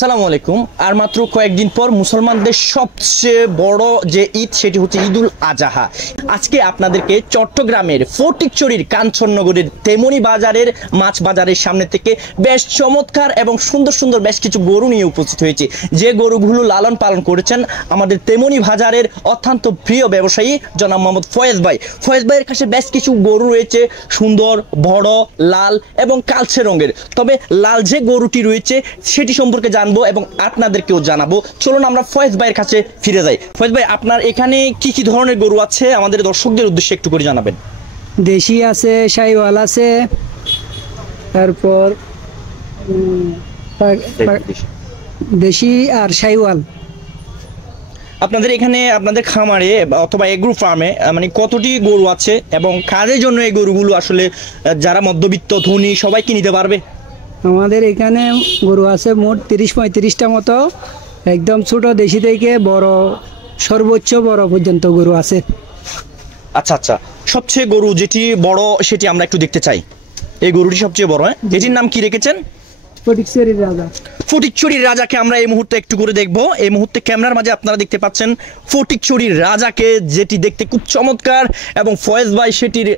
আসসালামু আলাইকুম। আর মাত্র কয়েকদিন পর মুসলমানদের সবচেয়ে বড় যে ঈদ সেটি হচ্ছে ঈদুল আজহা। আজকে আপনাদেরকে চট্টগ্রামের ফটিকছড়ির কাঞ্চননগরের তেমনি বাজারের মাছ বাজারের সামনে থেকে বেশ চমৎকার এবং সুন্দর সুন্দর বেশ কিছু গরু নিয়ে উপস্থিত হয়েছে। যে গরুগুলো লালন পালন করেছেন আমাদের তেমনি বাজারের অত্যন্ত প্রিয় ব্যবসায়ী জনাব মোহাম্মদ ফয়েজ ভাই। ফয়েজ ভাইয়ের কাছে বেশ কিছু গরু রয়েছে, সুন্দর, বড়, লাল এবং কালচে রঙের। তবে লাল যে গরুটি রয়েছে সেটি সম্পর্কে জানবো এবং আপনাদেরকেও জানাবো। চলুন আমরা ফয়েজ ভাইয়ের কাছে ফিরে যাই। ফয়েজ ভাই, আপনার এখানে কি কি ধরনের গরু আছে আমাদের দর্শকদের উদ্দেশ্যে একটু করে জানাবেন। দেশি আছে, শাহিওয়াল আছে, তারপর দেশি আর শাহিওয়াল। আপনাদের এখানে আপনাদের খামারে অথবা এগ্রো ফার্মে মানে কতটি গরু আছে এবং কাজের জন্য এই গরুগুলো আসলে যারা মধ্যবিত্ত ধনী সবাই কি নিতে পারবে? আমাদের এখানে গরু আছে মোট 30-35টা মতো, একদম ছোট দেশি থেকে বড় সর্বোচ্চ বড় পর্যন্ত গরু আছে। আচ্ছা আচ্ছা, সবচেয়ে গরু যেটি বড় সেটি আমরা একটু দেখতে চাই। এই গরুটি সবচেয়ে বড়, হ্যাঁ? এটির নাম কি রেখেছেন? ফটিকছড়ির রাজা। ফটিকছড়ির রাজাকে আমরা এই মুহূর্তে একটু করে দেখবো। এই মুহূর্তে ক্যামেরার মাঝে আপনারা দেখতে পাচ্ছেন ফটিকছড়ির রাজাকে, যেটি দেখতে খুব চমৎকার এবং ফয়েজ ভাই সেটির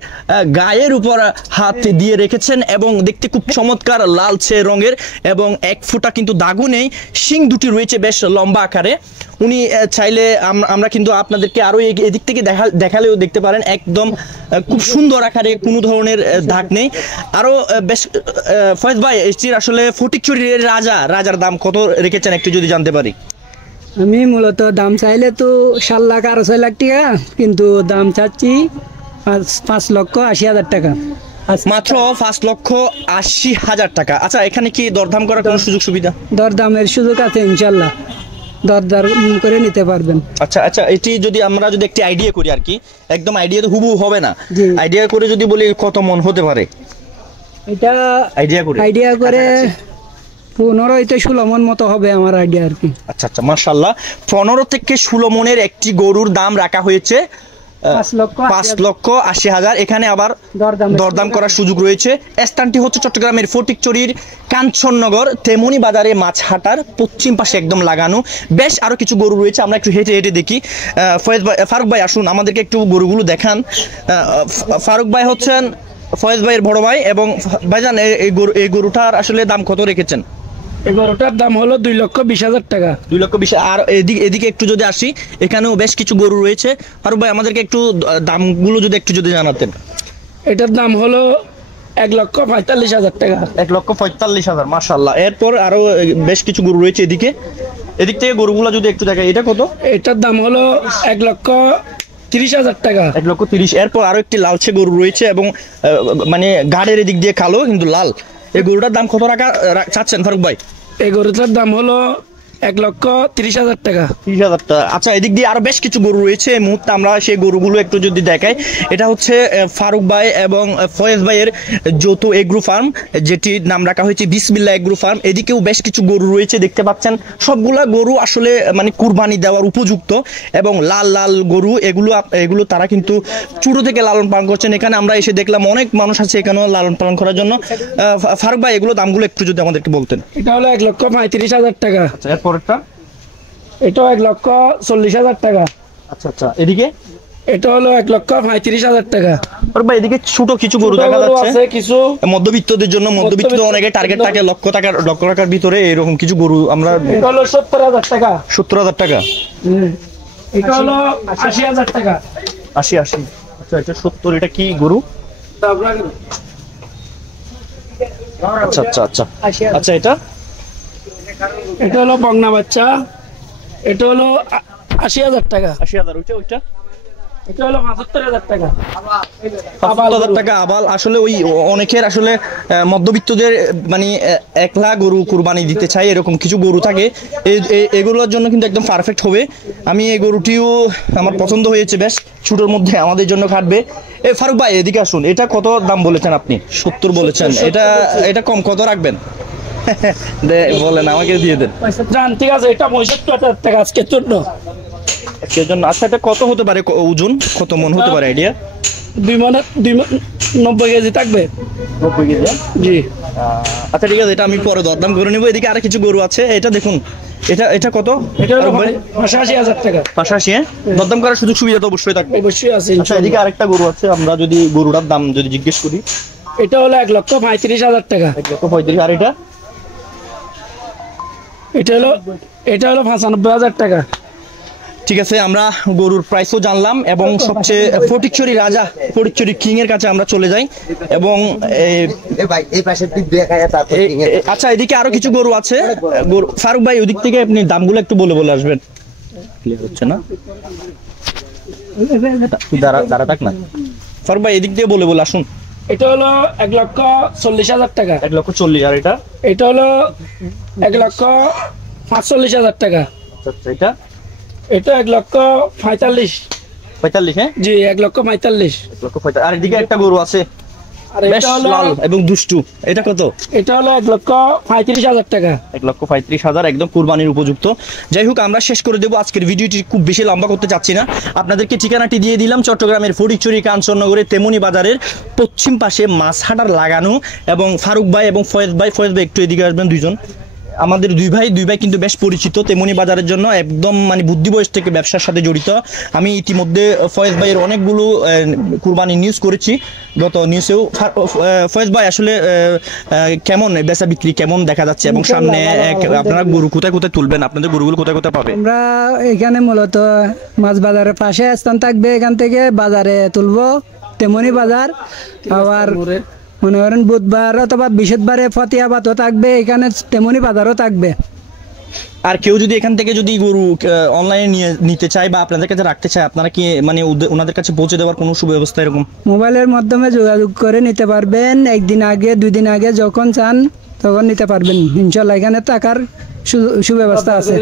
গায়ের উপর হাত দিয়ে রেখেছেন এবং দেখতে খুব চমৎকার লালচে রঙের এবং এক ফোঁটা কিন্তু দাগও নেই। শিং দুটি রয়েছে বেশ লম্বা আকারে। উনি চাইলে আমরা কিন্তু আপনাদেরকে আরো এদিক থেকে দেখালেও দেখতে পারেন, একদম খুব সুন্দর আকারে, কোনো ধরনের দাগ নেই। আরো বেশ ফয়েজ ভাই, এটির আসলে ফটিকছড়ির রাজার দাম কত রেখেছেন একটু যদি জানতে পারি? আমি মূলত দাম চাইলে তো 7 লাখ আর 6 লাখ টাকা, কিন্তু দাম চাচ্ছি 5,80,000 টাকা। মাত্র 5,80,000 টাকা। আচ্ছা, এখানে কি দরদাম করার কোনো সুযোগ সুবিধা? দরদামের সুযোগ আছে ইনশাল্লাহ, দরদার করে নিতে পারবেন। আচ্ছা আচ্ছা, এটি যদি আমরা একটি আইডিয়া করি আর কি, একদম আইডিয়া তো হুবহু হবে না, আইডিয়া করে যদি বলি কত মন হতে পারে? এটা আইডিয়া করে 15-16 মন মতো হবে আমার আইডিয়া আর কি। আচ্ছা আচ্ছা, মাশাআল্লাহ, 15 থেকে 16 মনের একটি গরুর দাম রাখা হয়েছে 5,80,000। এখানে আবার দরদাম করার সুযোগ রয়েছে। স্থানটি হচ্ছে চট্টগ্রামের ফটিকছড়ির কাঞ্চননগর তেমনি বাজারে মাছ হাটার পশ্চিম পাশে একদম লাগানো। বেশ আরো কিছু গরু রয়েছে, আমরা একটু হেঁটে হেঁটে দেখি। ফারুক ভাই আসুন, আমাদেরকে একটু গরুগুলো দেখান। ফারুক ভাই হচ্ছেন ফয়েজ ভাইয়ের বড় ভাই এবং ভাইজান এই গরুটার আসলে দাম কত রেখেছেন? এই গরুটার দাম হলো 2,20,000 টাকা। 2,20,000। আর এদিকে একটু যদি আসি, এখানেও বেশ কিছু গরু রয়েছে। ফারুক ভাই, আমাদেরকে একটু দামগুলো একটু যদি জানাতেন। এটার দাম হলো 1,45,000 টাকা। 1,45,000, মাশাআল্লাহ। এরপর আরো বেশ কিছু গরু রয়েছে এদিক থেকে গরুগুলো যদি একটু দেখাই। এটা কত? এটার দাম হলো 1,30,000 টাকা। 1,30,000। এরপর আরো একটি লালচে গরু রয়েছে এবং মানে গাড়ের এদিক দিয়ে কালো কিন্তু লাল। এই গরুটার দাম কত টাকা চাচ্ছেন ফারুক ভাই? এই গরুটার দাম হলো 1,30,000 টাকা। 30,000 টাকা। আচ্ছা, এদিক দিয়ে আরো বেশ কিছু গরু রয়েছে। এই মুহূর্তে আমরা সেই গরুগুলো একটু যদি দেখাই। এটা হচ্ছে ফারুক ভাই এবং ফয়েজ ভাইয়ের যৌথ এগ্রো ফার্ম, যেটির নাম রাখা হয়েছে বিসমিল্লাহ এগ্রো ফার্ম। এদিকেও বেশ কিছু গরু রয়েছে, দেখতে পাচ্ছেন। সবগুলা গরু আসলে মানে কুরবানি দেওয়ার উপযুক্ত এবং লাল লাল গরু। এগুলো তারা কিন্তু ছোট থেকে লালন পালন করছেন। এখানে আমরা এসে দেখলাম অনেক মানুষ আছে এখানেও লালন পালন করার জন্য। ফারুক ভাই, এগুলো দামগুলো একটু যদি আমাদেরকে বলতেন। এটা হলো 1,35,000 টাকা। এরপরটা এটাও 1,40,000 টাকা। আচ্ছা আচ্ছা, এদিকে এটা হলো 1,35,000 টাকা। ভাই, এদিকে ছোট কিছু গরু দেখা যাচ্ছে, কিছু মধ্যবিত্তদের জন্য। মধ্যবিত্ত অনেকে টার্গেট থাকে লক্ষ টাকার ভিতরে। এরকম কিছু গরু আমরা। এটা হলো 70,000 টাকা। 70,000 টাকা। এটা হলো 80,000 টাকা। 80। আচ্ছা, এটা 70। এটা কি গরু? আচ্ছা আচ্ছা আচ্ছা আচ্ছা, এটা হলো বগনা বাচ্চা। এটা হলো 80,000 টাকা। 80,000। ওইটা এটা হলো 75,000 টাকা। 75,000 টাকা আবাল। আসলে ওই অনেকের আসলে মধ্যবিত্তদের মানে একলা গরু কুরবানি দিতে চাই, এরকম কিছু গরু থাকে। এগুলোর জন্য কিন্তু একদম পারফেক্ট হবে। আমি এই গরুটিও আমার পছন্দ হয়েছে, বেশ ছোটোর মধ্যে আমাদের জন্য খাটবে। ফারুক ভাই, এদিকে আসুন। এটা কত দাম বলেছেন আপনি? 70 বলেছেন। এটা কম কত রাখবেন? বলেন, আমাকে দিয়ে দেন। ঠিক আছে, এটা 75,000 টাকা আজকের জন্য। আচ্ছা, এটা কত হতে পারে ওজন? কত মন হতে পারে আইডিয়া? 2 মন 90 কেজি থাকবে। 90 কেজি? জি। আচ্ছা ঠিক আছে, এটা আমি পরে দরদাম করে নিব। এদিকে আর কিছু গরু আছে, এটা দেখুন, এটা কত? এটা হলো 85,000 টাকা। 85, হ্যাঁ? দরদাম করার সুযোগ সুবিধা তো অবশ্যই থাকবে। অবশ্যই আছে। আচ্ছা, এদিকে আরেকটা গরু আছে, আমরা যদি গরুটার দাম যদি জিজ্ঞেস করি, এটা হলো 1,35,000 টাকা। 1,35,000। আর এটা? এটা হলো 95,000 টাকা। ঠিক আছে, আমরা গরুর প্রাইসও জানলাম এবং সবচেয়ে ফটিকছড়ি রাজা, ফটিকছড়ি কিং এর কাছে আমরা চলে যাই। এবং আচ্ছা, এদিকে আরো কিছু গরু আছে। ফারুক ভাই, ওদিক থেকে আপনি দামগুলো একটু বলে আসবেন। ক্লিয়ার হচ্ছে না, দাঁড়া থাক না। ফারুক ভাই, এদিক দিয়ে বলে আসুন। এটা হলো 1,40,000 টাকা। 1,40,000। আর এটা হলো 1,45,000 টাকা। এটা 1,45,000। 45, হ্যাঁ? জি, 1,45,000। 1,45,000। আর এদিকে একটা গরু আছে, বেশ লাল এবং দুষ্টু, এটা কত? এটা হলো 1,35,000 টাকা। 1,35,000, একদম কুরবানির উপযুক্ত। যাই হোক, আমরা শেষ করে দেবো আজকের ভিডিওটি, খুব বেশি লম্বা করতে চাচ্ছি না। আপনাদেরকে ঠিকানাটি দিয়ে দিলাম, চট্টগ্রামের ফটিকছড়ি কাঞ্চননগরের তেমনি বাজারের পশ্চিম পাশে মাছহাটার লাগানো। এবং ফারুক ভাই এবং ফয়েজ ভাই একটু এদিকে আসবেন, দুইজন আমাদের দুই ভাই কিন্তু বেশ পরিচিত তেমনি বাজারের জন্য, একদম মানে বুদ্ধি বয়স থেকে ব্যবসার সাথে জড়িত। আমি ইতিমধ্যে ফয়েজ ভাইয়ের অনেকগুলো কুরবানি নিউজ করেছি, গত নিউজেও। ফয়েজ ভাই, আসলে কেমন বেচা বিক্রি কেমন দেখা যাচ্ছে এবং সামনে আপনারা গরু কোথায় কোথায় তুলবেন, আপনাদের গরুগুলো কোথায় কোথায় পাবে? আমরা এখানে মূলত মাছ বাজারের পাশে স্থান থাকবে, এখান থেকে বাজারে তুলবো, তেমনি বাজার। আবার মনে করেন বুধবার অথবা বৃহস্পতিবারে ফতিয়াবাদও থাকবে, এখানে তেমনি বাজারও থাকবে। আর কেউ যদি এখান থেকে যদি গরু অনলাইনে নিতে চায় বা আপনাদের কাছে রাখতে চায়, আপনারা কি মানে ওনাদের কাছে পৌঁছে দেওয়ার কোনো সুব্যবস্থা এরকম? মোবাইলের মাধ্যমে যোগাযোগ করে নিতে পারবেন, একদিন আগে 2 দিন আগে যখন চান তখন নিতে পারবেন ইনশাল্লাহ। এখানে টাকার সুব্যবস্থা আছে।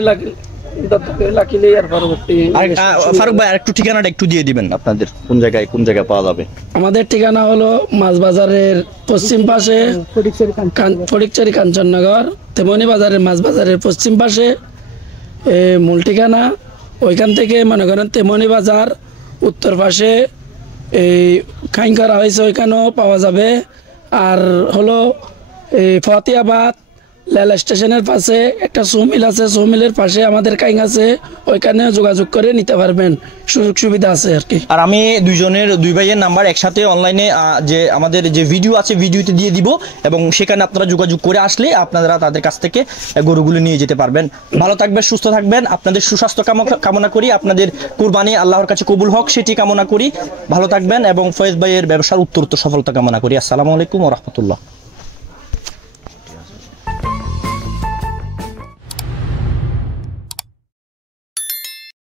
ফারুক ভাই, আরেকটু ঠিকানাটা একটু দিয়ে দিবেন, আপনাদের কোন জায়গায় পাওয়া যাবে? আমাদের ঠিকানা হলো মাছ বাজারের পশ্চিম পাশে, ফটিকছড়ি কাঞ্চননগর তেমনি বাজারের মাছ বাজারের পশ্চিম পাশে মূল ঠিকানা। ওইখান থেকে মনে করেন তেমনি বাজার উত্তর পাশে এই খাইন করা হয়েছে, ওইখানেও পাওয়া যাবে। আর হলো এই ফতিয়াবাদ রেল স্টেশনের পাশে একটা সৌমিল আছে, সৌমিলের পাশে আমাদের কাইং আছে, ওইখানে যোগাযোগ করে নিতে পারবেন, সুযোগ সুবিধা আছে আর কি। আর আমি দুই ভাইয়ের নাম্বার একসাথে অনলাইনে যে আমাদের যে ভিডিও আছে ভিডিওতে দিয়ে দিব, এবং সেখানে আপনারা যোগাযোগ করে আসলে আপনারা তাদের কাছ থেকে গরুগুলো নিয়ে যেতে পারবেন। ভালো থাকবেন, সুস্থ থাকবেন, আপনাদের সুস্বাস্থ্য কামনা করি, আপনাদের কুরবানি আল্লাহর কাছে কবুল হোক সেটি কামনা করি। ভালো থাকবেন এবং ফয়েজ ভাইয়ের ব্যবসার উত্তরোত্তর সফলতা কামনা করি। আসসালামু আলাইকুম ওয়া রাহমাতুল্লাহ।